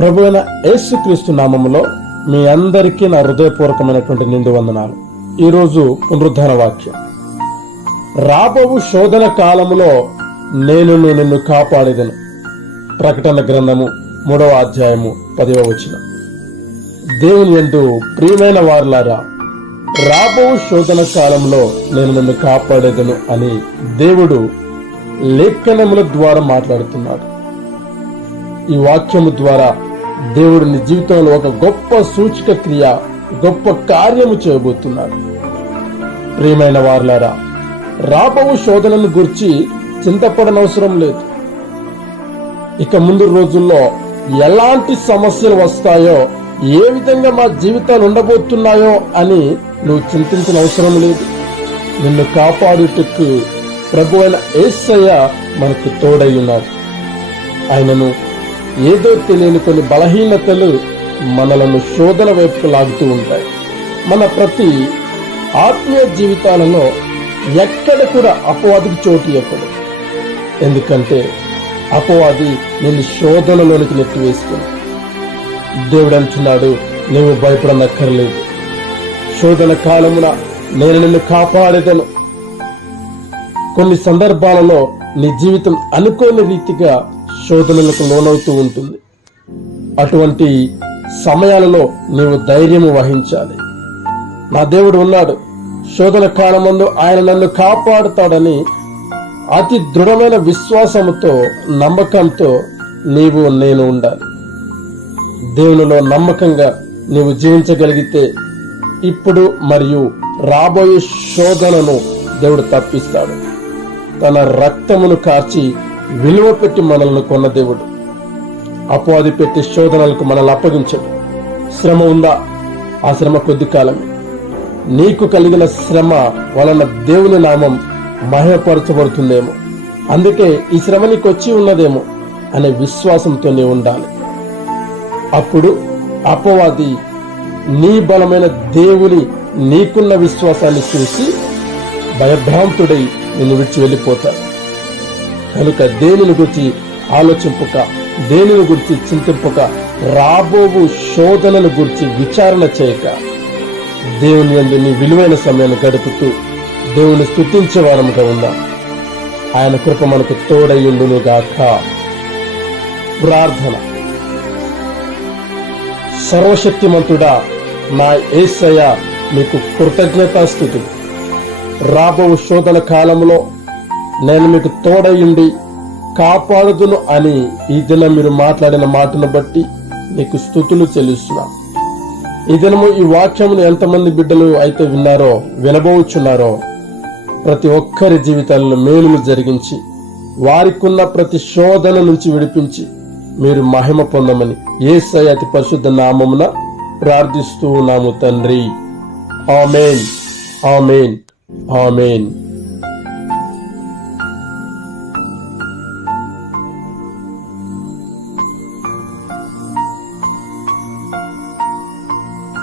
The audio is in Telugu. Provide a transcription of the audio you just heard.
ప్రభువైన యేసుక్రీస్తు నామములో మీ అందరికీ నా హృదయపూర్వకమైనటువంటి నిండు వందనాలు ఈరోజు పునరుద్ధాన వాక్యం. రాబోవు శోధన కాలములో నేను నిన్ను కాపాడేదను. ప్రకటన గ్రంథము మూడవ అధ్యాయము పదవ వచ్చిన దేవుని యందు ప్రియమైన వారులారా రాబో శోధన కాలంలో నేను నన్ను కాపాడేదను అని దేవుడు లేఖనముల ద్వారా మాట్లాడుతున్నాడు. ఈ వాక్యము ద్వారా దేవుడు నీ జీవితంలో ఒక గొప్ప సూచక క్రియ గొప్ప కార్యము చేయబోతున్నాడు ప్రియమైన వారులారా రాబో శోధనను గురించి చింతపడనవసరం లేదు. ఇక ముందు రోజుల్లో ఎలాంటి సమస్యలు వస్తాయో ఏ విధంగా మా జీవితాలు ఉండబోతున్నాయో అని నువ్వు చింతించిన అవసరం లేదు. నిన్ను కాపాడుటకు ప్రభు అయిన ఏసయ్య మనకు తోడై ఉన్నాడు. ఆయనను ఏదో తెలియని కొన్ని బలహీనతలు మనలను శోధన వైపుకు లాగుతూ ఉంటాయి. మన ప్రతి ఆత్మీయ జీవితాలలో ఎక్కడ కూడా అపవాదికి చోటు ఇవ్వకూడదు ఎందుకంటే అపవాది నిన్ను శోధనలోనికి నెట్టివేసుకుని దేవుడు అంటున్నాడు నీవు భయపడనక్కర్లేదు. శోధన కాలమున నేను నిన్ను కాపాడేదను. కొన్ని సందర్భాలలో నీ జీవితం అనుకోని రీతిగా శోధనలకు లోనవుతూ ఉంటుంది. అటువంటి సమయాలలో నీవు ధైర్యము వహించాలి. నా దేవుడు ఉన్నాడు. శోధన కాలమందు ఆయన నన్ను కాపాడుతాడని అతి దృఢమైన విశ్వాసముతో నమ్మకంతో నీవు నేను ఉండాలి. దేవునిలో నమ్మకంగా నీవు జీవించగలిగితే ఇప్పుడు మరియు రాబోయే శోధనను దేవుడు తప్పిస్తాడు. తన రక్తమును కాచి విలువ పెట్టి మనల్ని కొన్న దేవుడు. అపోది పెట్టి శోధనలకు మనల్ని అప్పగించడు. శ్రమ ఉందా? ఆ శ్రమ కొద్ది కాలమే. నీకు కలిగిన శ్రమ వలన దేవుని నామం మహిమపరచబడుతుందేమో. అందుకే ఈ శ్రమ నీకు వచ్చి ఉన్నదేమో అనే విశ్వాసంతోనే ఉండాలి. అప్పుడు అపవాది నీ బలమైన దేవుని నీకున్న విశ్వాసాన్ని చూసి భయభ్రాంతుడై నిన్ను విడిచి వెళ్ళిపోతాడు. కనుక దేనిని గురించి ఆలోచింపక దేనిని గురించి చింతింపక రాబోవు శోధనను గురించి విచారణ చేయక దేవుని యందు నీ విలువైన సమయాన్ని గడుపుతూ దేవుని స్తుతించే వారముగా ఉందాం ఆయన కృప మనకు తోడయ్యుండునుగాక ప్రార్థన. సర్వశక్తిమంతుడా నా ఏసయ్య మీకు కృతజ్ఞతాస్థుతులు రాబో శోధన కాలంలో నేను మీకు తోడయుండి కాపాడుదును అని ఈ దినం మీరు మాట్లాడిన మాటను బట్టి నీకు స్థుతులు చెల్లిస్తున్నా. ఈ దినము ఈ వాక్యమును ఎంతమంది బిడ్డలు అయితే విన్నారో వినబోచున్నారో ప్రతి ఒక్కరి జీవితాలను మేలులు జరిగించి వారికున్న ప్రతి శోధన నుంచి విడిపించి మీరు మహిమ పొందమని ఏ అతి పరిశుద్ధ నామమున ప్రార్థిస్తూ ఉన్నాము తండ్రి. ఆమెన్. ఆమెన్. ఆమెన్.